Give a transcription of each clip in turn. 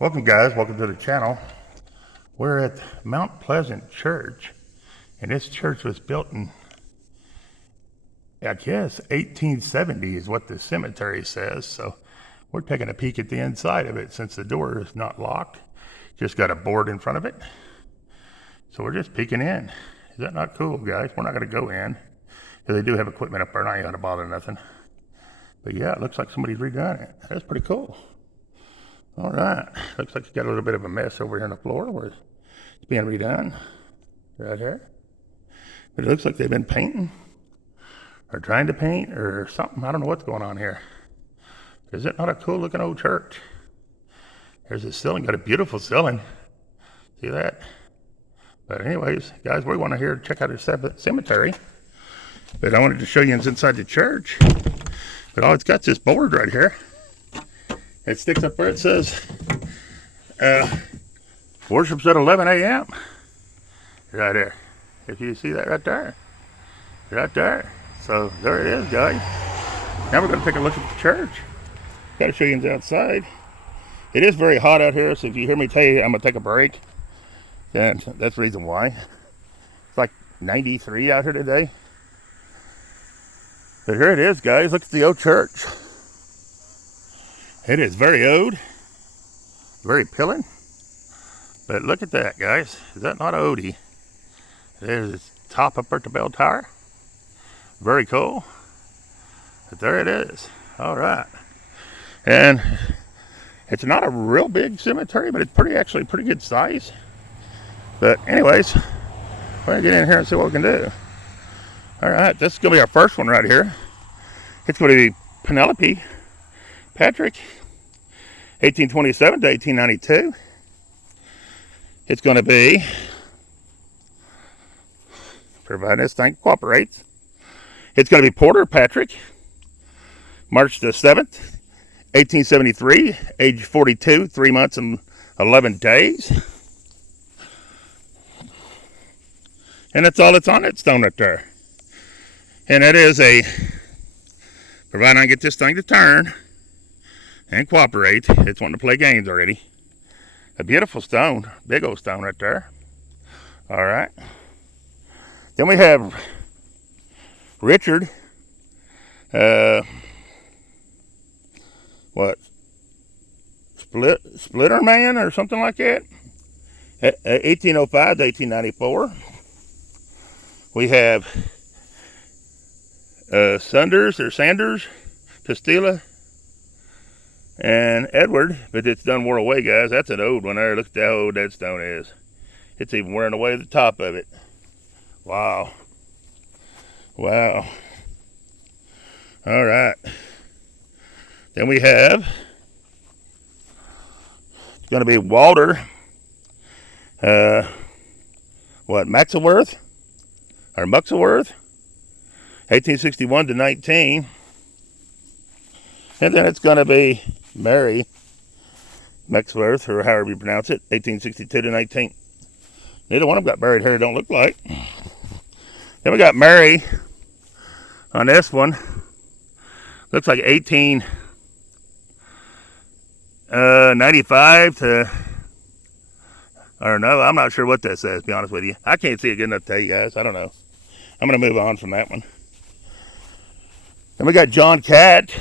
Welcome guys, welcome to the channel. We're at Mount Pleasant Church, and this church was built in, I guess, 1870 is what the cemetery says. So we're taking a peek at the inside of it since the door is not locked. Just got a board in front of it. So we're just peeking in. Is that not cool, guys? We're not going to go in, because they do have equipment up there and I ain't going to bother nothing. But yeah, it looks like somebody's redone it. That's pretty cool. All right, looks like it's got a little bit of a mess over here on the floor where it's being redone, right here. But it looks like they've been painting, or trying to paint, or something. I don't know what's going on here. Is it not a cool looking old church? There's a ceiling, got a beautiful ceiling. See that? But anyways, guys, we want to here check out the cemetery. But I wanted to show you inside the church. But all it's got is this board right here. It sticks up where it says worship's at 11 a.m. Right there. If you see that right there. Right there. So there it is, guys. Now we're going to take a look at the church. Got to show you outside. It is very hot out here, so if you hear me tell you I'm going to take a break, then that's the reason why. It's like 93 out here today. But here it is, guys. Look at the old church. It is very old, very pilling. But look at that, guys. Is that not oldie? There's its top up at the bell tower. Very cool. But there it is. All right. And it's not a real big cemetery, but it's actually pretty good size. But anyways, we're gonna get in here and see what we can do. All right, this is gonna be our first one right here. It's gonna be Penelope Patrick, 1827 to 1892. It's going to be, provided this thing cooperates, it's going to be Porter Patrick, March the 7th, 1873, age 42, 3 months and 11 days. And that's all that's on that stone right there. And that is a, provided I get this thing to turn and cooperate. It's wanting to play games already. A beautiful stone. Big old stone right there. Alright. Then we have Richard. Splitter Man or something like that. 1805 to 1894. We have Sanders Pistila, and Edward, but it's done wore away, guys. That's an old one there. Look at how old that stone is. It's even wearing away the top of it. Wow. Wow. All right. Then we have, it's going to be Walter, Muxelworth, 1861 to 19. And then it's going to be Mary Muxelworth, or however you pronounce it, 1862 to 19. Neither one of them got buried here, don't look like. Then we got Mary on this one. Looks like 1895 to, I don't know, I'm not sure what that says, to be honest with you. I can't see it good enough to tell you guys, I don't know. I'm going to move on from that one. Then we got John Catt,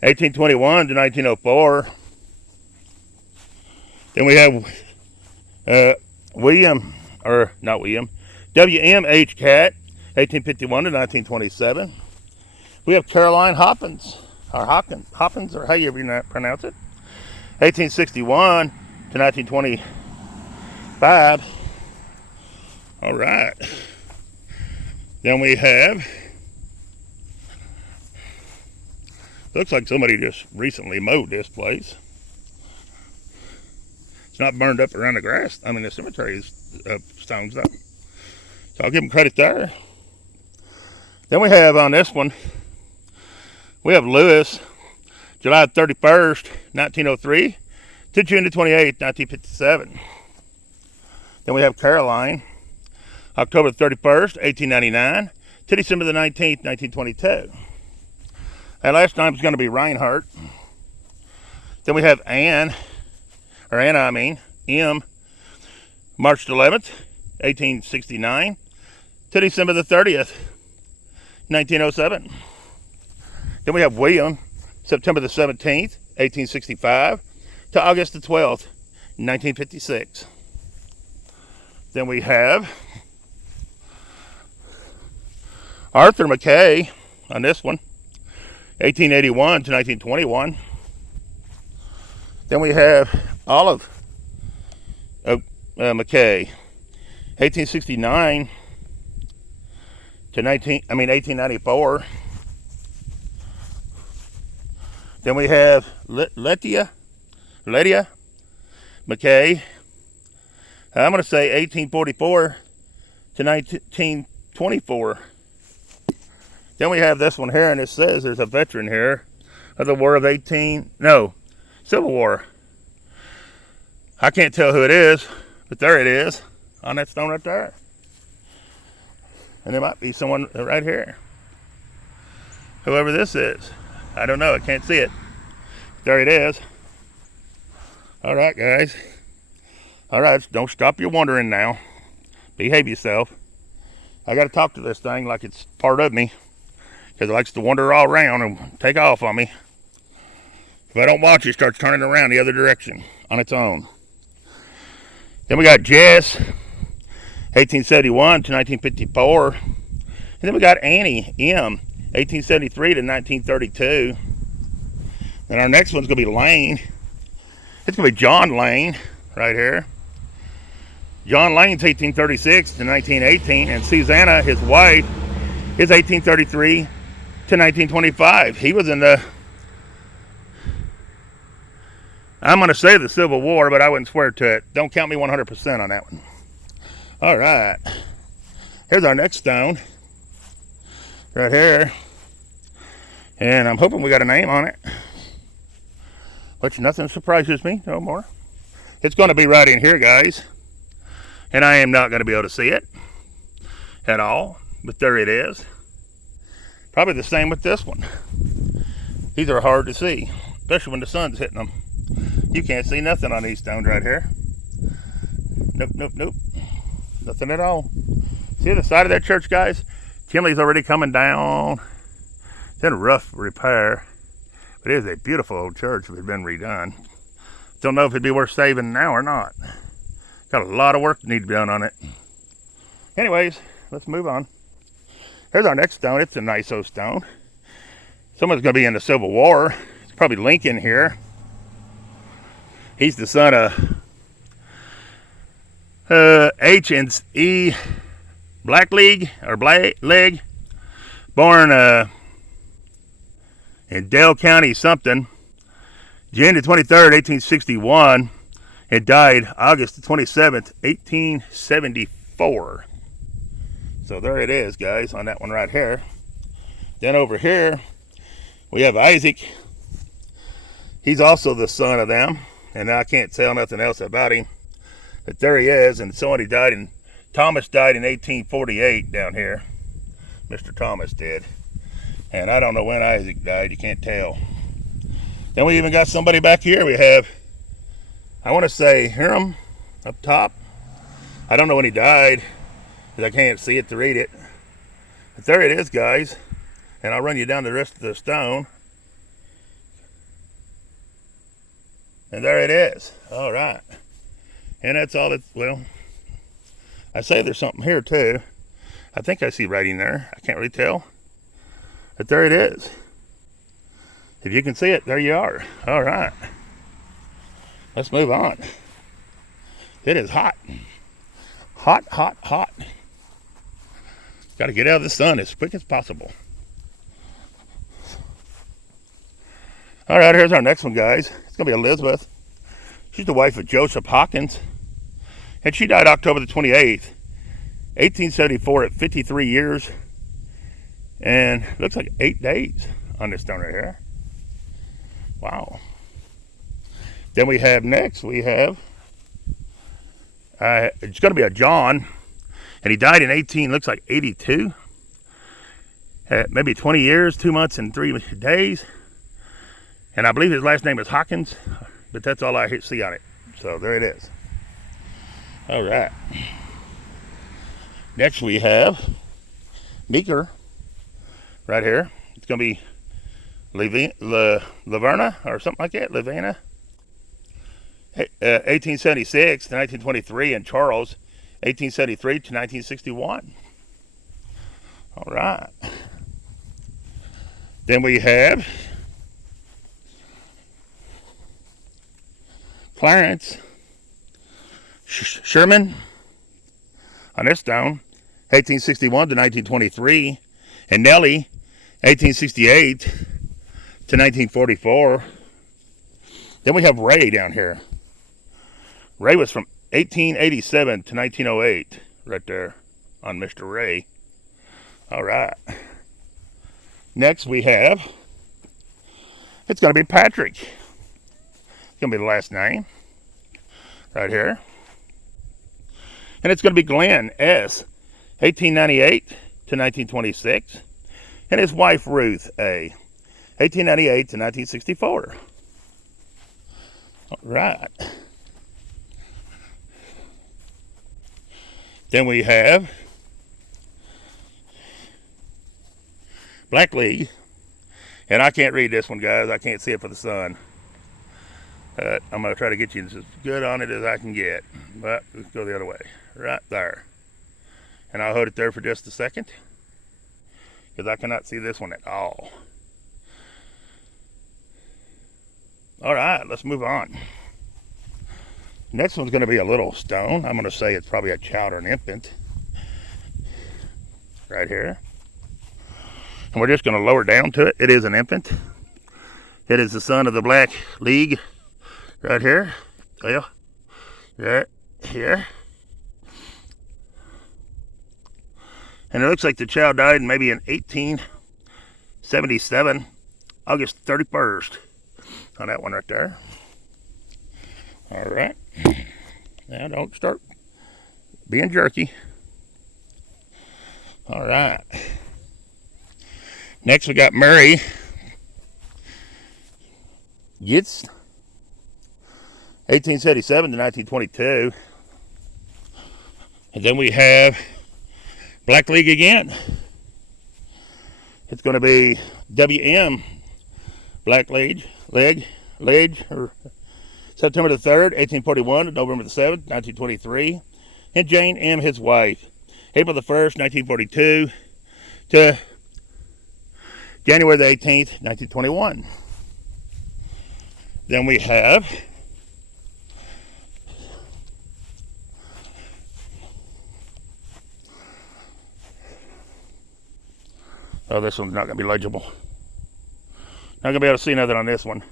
1821 to 1904. Then we have W.M.H. Catt, 1851 to 1927. We have Caroline Hoppins, or Hoppins, or however you pronounce it, 1861 to 1925. All right. Then we have, looks like somebody just recently mowed this place. It's not burned up around the grass. I mean, the cemetery is stones up. So I'll give them credit there. Then we have on this one, we have Lewis, July 31st, 1903 to June the 28th, 1957. Then we have Caroline, October 31st, 1899 to December the 19th, 1922. And last time is going to be Reinhardt, Then we have Anna, I mean, M, March 11th, 1869 to December the 30th, 1907. Then we have William, September the 17th, 1865 to August the 12th, 1956. Then we have Arthur McKay on this one, 1881 to 1921. Then we have Olive McKay, 1869 to 1894. Then we have Letia McKay. I'm going to say 1844 to 1924. Then we have this one here, and it says there's a veteran here of the War of Civil War. I can't tell who it is, but there it is on that stone right there. And there might be someone right here. Whoever this is. I don't know. I can't see it. There it is. All right, guys. All right, don't stop your wandering now. Behave yourself. I got to talk to this thing like it's part of me, because it likes to wander all around and take off on me. If I don't watch it, it starts turning around the other direction on its own. Then we got Jess, 1871 to 1954. And then we got Annie M, 1873 to 1932. And our next one's going to be Lane. It's going to be John Lane right here. John Lane's 1836 to 1918. And Susanna, his wife, is 1833 to 1925. He was in I'm going to say the Civil War, but I wouldn't swear to it. Don't count me 100% on that one. All right. Here's our next stone. Right here. And I'm hoping we got a name on it. Which nothing surprises me no more. It's going to be right in here, guys. And I am not going to be able to see it at all. But there it is. Probably the same with this one. These are hard to see, especially when the sun's hitting them. You can't see nothing on these stones right here. Nope. Nothing at all. See the side of that church, guys? Chimney's already coming down. It's in rough repair. But it is a beautiful old church if it's been redone. Don't know if it'd be worth saving now or not. Got a lot of work to need to be done on it. Anyways, let's move on. Here's our next stone. It's a nice old stone. Someone's going to be in the Civil War. It's probably Lincoln here. He's the son of H and E Blackleg, born in Dale County something, January 23rd, 1861, and died August 27th, 1874. So there it is, guys, on that one right here. Then over here, we have Isaac. He's also the son of them, and I can't tell nothing else about him. But there he is, and somebody died Thomas died in 1848 down here. Mr. Thomas did. And I don't know when Isaac died, you can't tell. Then we even got somebody back here. We have, I want to say Hiram up top. I don't know when he died, because I can't see it to read it. But there it is, guys. And I'll run you down the rest of the stone. And there it is. All right. And that's all well, I say there's something here too. I think I see writing there. I can't really tell. But there it is. If you can see it, there you are. All right. Let's move on. It is hot. Hot. Got to get out of the sun as quick as possible. All right, here's our next one, guys. It's going to be Elizabeth. She's the wife of Joseph Hawkins. And she died October the 28th, 1874 at 53 years. And looks like 8 days on this stone right here. Wow. Then we have it's going to be a John. And he died in 82. Maybe 20 years, 2 months, and 3 days. And I believe his last name is Hawkins, but that's all I see on it. So there it is. All right. Next we have Meeker right here. It's going to be Laverna or something like that. Lavana. 1876 to 1923, and Charles, 1873 to 1961. All right. Then we have Clarence Sherman on this stone, 1861 to 1923, and Nellie, 1868 to 1944. Then we have Ray down here. Ray was from 1887 to 1908, right there on Mr. Ray. All right. Next we have, it's going to be Patrick. It's going to be the last name right here. And it's going to be Glenn S., 1898 to 1926. And his wife Ruth A., 1898 to 1964. All right. Then we have Black League. And I can't read this one, guys. I can't see it for the sun. I'm going to try to get you as good on it as I can get. But let's go the other way. Right there. And I'll hold it there for just a second, because I cannot see this one at all. All right, let's move on. Next one's going to be a little stone. I'm going to say it's probably a child or an infant. Right here. And we're just going to lower down to it. It is an infant. It is the son of the Black League. Right here. Well, right here. And it looks like the child died maybe in 1877, August 31st. On that one right there. All right. Now don't start being jerky. All right. Next we got Murray Gitz, 1877 to 1922. And then we have Black League again. It's going to be W.M. Black League, or September the 3rd, 1841 to November the 7th, 1923. And Jane M., his wife, April the 1st, 1942 to January the 18th, 1921. Then we have this one's not going to be legible. Not going to be able to see nothing on this one.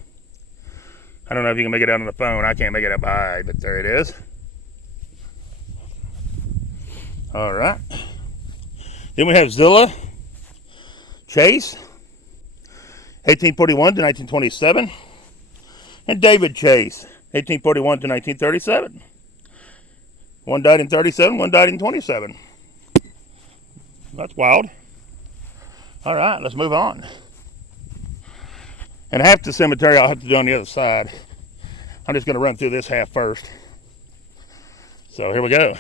I don't know if you can make it out on the phone. I can't make it up high, but there it is. All right. Then we have Zilla Chase, 1841 to 1927. And David Chase, 1841 to 1937. One died in 37, one died in 27. That's wild. All right, let's move on. And half the cemetery I'll have to do on the other side. I'm just going to run through this half first. So here we go.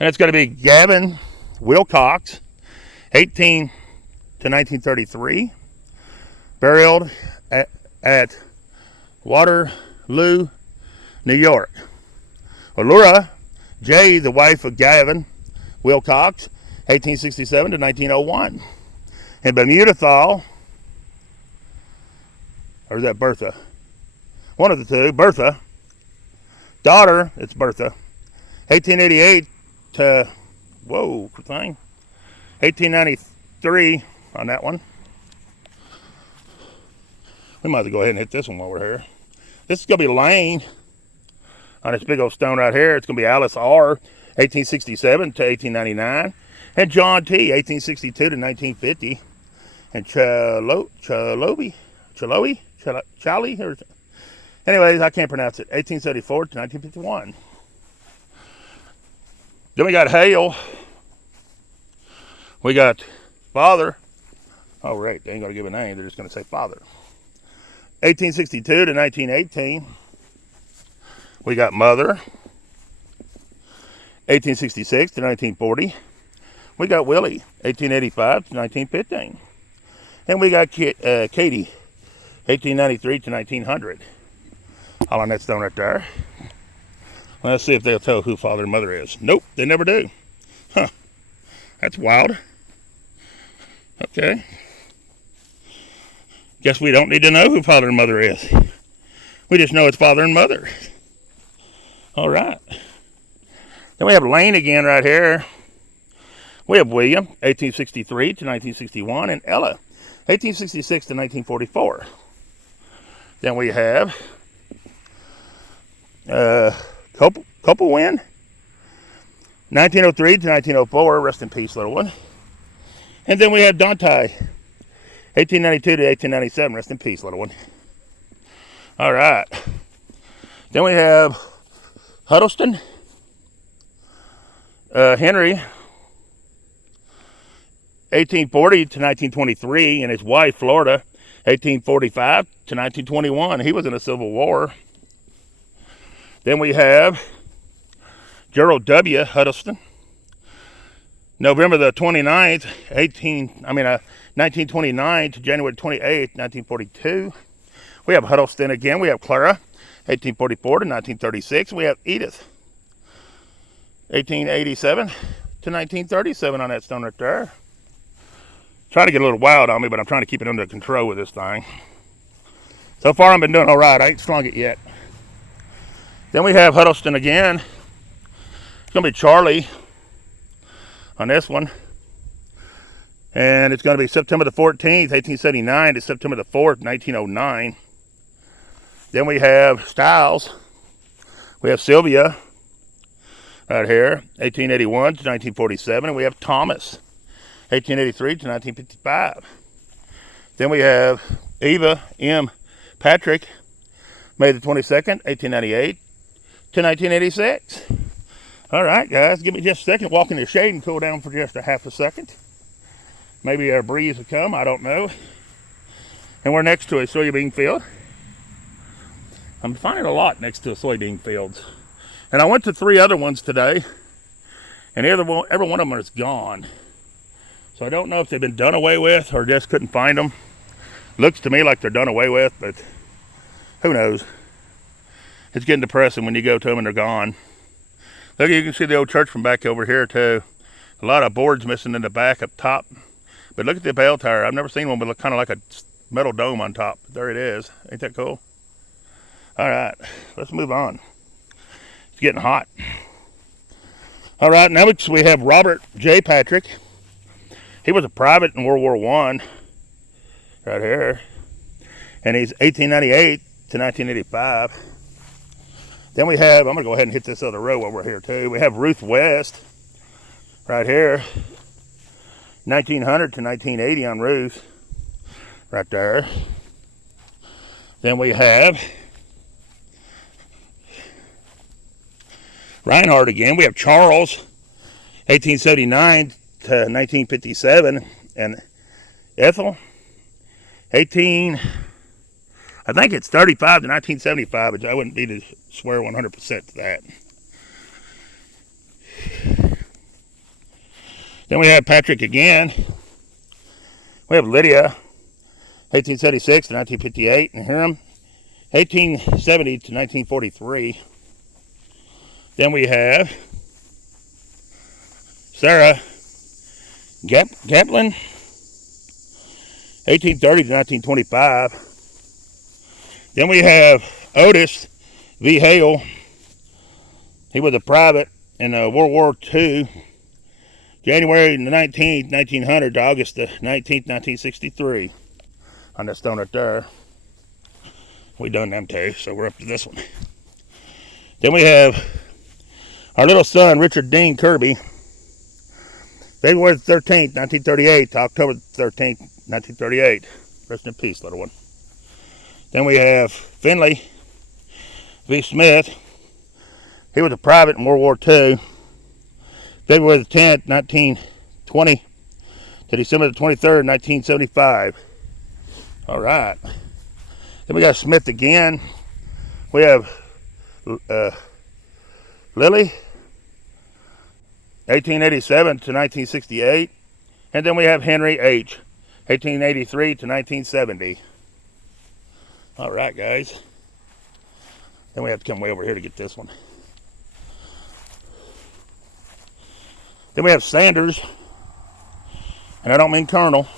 And it's going to be Gavin Wilcox, 18 to 1933. Buried at Waterloo, New York. Allura J., the wife of Gavin Wilcox, 1867 to 1901. And Bermuda Thal, or is that Bertha? One of the two, Bertha. Daughter, it's Bertha. 1888 to, whoa, thing. 1893 on that one. We might as well go ahead and hit this one while we're here. This is going to be Lane on this big old stone right here. It's going to be Alice R., 1867 to 1899. And John T., 1862 to 1950. And Charlie, or anyways, I can't pronounce it. 1874 to 1951. Then we got Hale. We got Father. Oh, right. They ain't going to give a name. They're just going to say Father. 1862 to 1918, we got Mother. 1866 to 1940, we got Willie. 1885 to 1915. And we got Katie. 1893 to 1900. All on that stone right there. Let's see if they'll tell who Father and Mother is. Nope, they never do. Huh. That's wild. Okay. Guess we don't need to know who Father and Mother is. We just know it's Father and Mother. All right. Then we have Lane again right here. We have William, 1863 to 1961, and Ella, 1866 to 1944. Then we have Copelwyn, 1903 to 1904. Rest in peace, little one. And then we have Dante, 1892 to 1897. Rest in peace, little one. All right. Then we have Huddleston, Henry, 1840 to 1923, and his wife, Florida, 1845 to 1921. He was in the Civil War. Then we have Gerald W. Huddleston, November the 29th, 1929 to January 28th, 1942. We have Huddleston again. We have Clara, 1844 to 1936. We have Edith, 1887 to 1937 on that stone right there. Trying to get a little wild on me, but I'm trying to keep it under control with this thing. So far, I've been doing all right. I ain't strung it yet. Then we have Huddleston again. It's going to be Charlie on this one. And it's going to be September the 14th, 1879 to September the 4th, 1909. Then we have Stiles. We have Sylvia right here, 1881 to 1947. And we have Thomas, 1883 to 1955. Then we have Eva M. Patrick, May the 22nd, 1898 to 1986. All right, guys, give me just a second. Walk in the shade and cool down for just a half a second. Maybe a breeze will come, I don't know. And we're next to a soybean field. I'm finding a lot next to soybean fields. And I went to 3 other ones today, and every one of them is gone. So I don't know if they've been done away with or just couldn't find them. Looks to me like they're done away with, but who knows? It's getting depressing when you go to them and they're gone. Look, you can see the old church from back over here too. A lot of boards missing in the back up top. But look at the bell tower. I've never seen one, but look kind of like a metal dome on top. There it is. Ain't that cool? All right, let's move on. It's getting hot. All right, now we have Robert J. Patrick. He was a private in World War I, right here. And he's 1898 to 1985. Then we have, I'm going to go ahead and hit this other row while we're here too. We have Ruth West, right here. 1900 to 1980 on Ruth, right there. Then we have Reinhardt again. We have Charles, 1879 to 1957, and Ethel, I think it's 35 to 1975, but I wouldn't be to swear 100% to that. Then we have Patrick again. We have Lydia, 1876 to 1958, and Hiram, 1870 to 1943. Then we have Sarah Gaplin, 1830 to 1925. Then we have Otis V. Hale. He was a private in World War II, January 19th, 1900 to August 19th, 1963. On that stone right there. We done them too, so we're up to this one. Then we have our little son, Richard Dean Kirby, February 13th, 1938 to October 13th, 1938. Rest in peace, little one. Then we have Finley V. Smith. He was a private in World War II, February the 10th, 1920 to December the 23rd, 1975. All right. Then we got Smith again. We have Lilly, 1887 to 1968. And then we have Henry H., 1883 to 1970. All right, guys. Then we have to come way over here to get this one. Then we have Sanders, and I don't mean Colonel,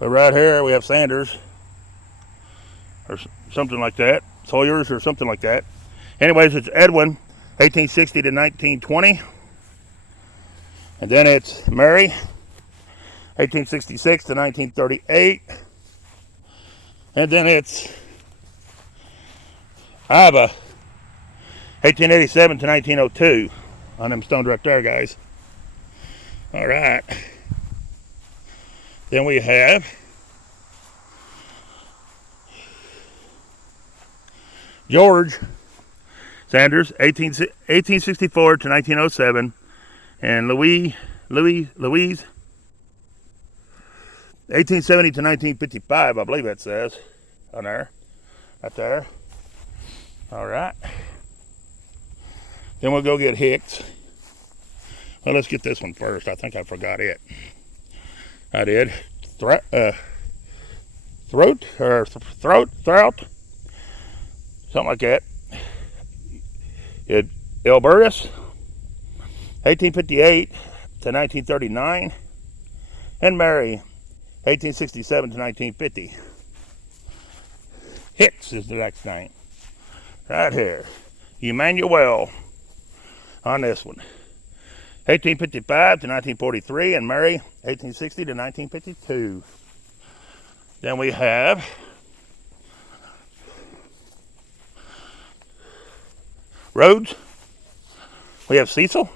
but right here we have Sanders, or something like that, Sawyers or something like that. Anyways, it's Edwin, 1860 to 1920. And then it's Mary, 1866 to 1938. And then it's Iva, 1887 to 1902. On them stones right there, guys. All right. Then we have George Sanders, 1864 to 1907. And Louise, 1870 to 1955, I believe that says on there. Right there. All right. Then we'll go get Hicks. Well, let's get this one first. I think I forgot it. I did. Throat, something like that. Albertus, 1858 to 1939. And Mary, 1867 to 1950. Hicks is the next name. Right here. Emmanuel on this one. 1855 to 1943, and Mary, 1860 to 1952. Then we have Rhodes. We have Cecil,